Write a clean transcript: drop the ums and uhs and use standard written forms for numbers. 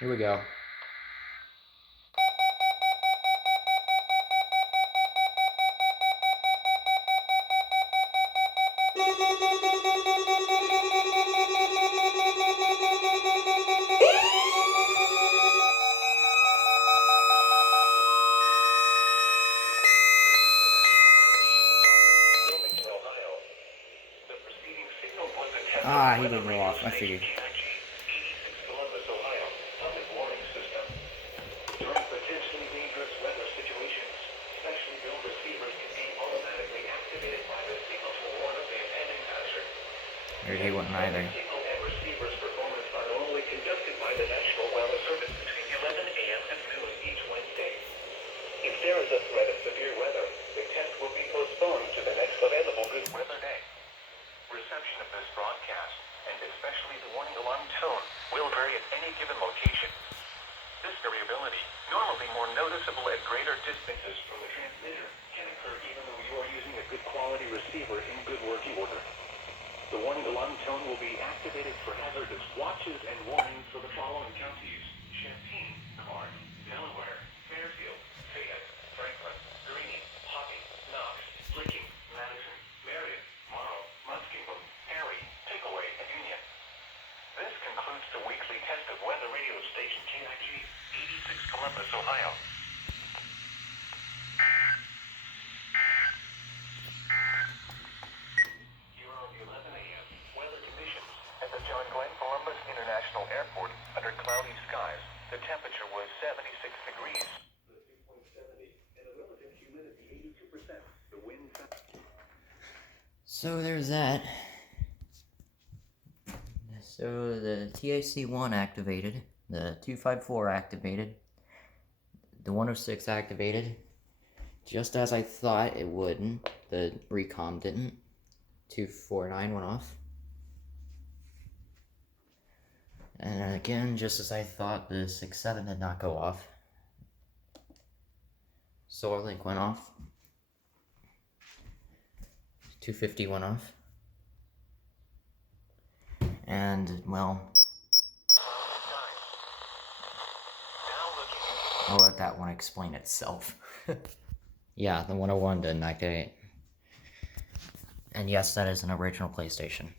Here we go. Ah, he didn't go off. I figured. TA-C1 Columbus, Ohio. Public warning system. During potentially dangerous weather situations, specially built receivers can be automatically activated by the signal to warn of the impending hazard. Or he wouldn't either. Signal and receivers performance are normally conducted by the National Weather Service between 11 a.m. and noon each Wednesday. If there is a threat of severe weather, the test will be postponed to the next available good weather day. Reception of this broadcast, and especially the warning alarm tone, will vary at any given location. This variability, normally more noticeable at greater distances from the transmitter, can occur even though you are using a good quality receiver in good working order. The warning alarm tone will be activated for hazardous watches and warnings for the following counties: Champaign, Clark, Delaware, Fairfield, Fayette, Franklin, Greene, Poppy, Knox, Licking, Madison, Marion, Morrow, Muskingum, Perry, Pickaway, and Union. This concludes the weekly test of weather radio station KIG 86 Columbus, Ohio. Here are the 11 a.m. weather conditions at the John Glenn Columbus International Airport under cloudy skies. The temperature was 76 degrees. The dew point 70 and the relative humidity 82%. The wind. So there's that. So the TA-C1 activated, the 254 activated, the 106 activated, just as I thought it wouldn't. The recom didn't. 249 went off. And again, just as I thought, the 67 did not go off. SolarLink went off. 250 went off. And, well, I'll let that one explain itself. Yeah, the 101 didn't activate. And yes, that is an original PlayStation.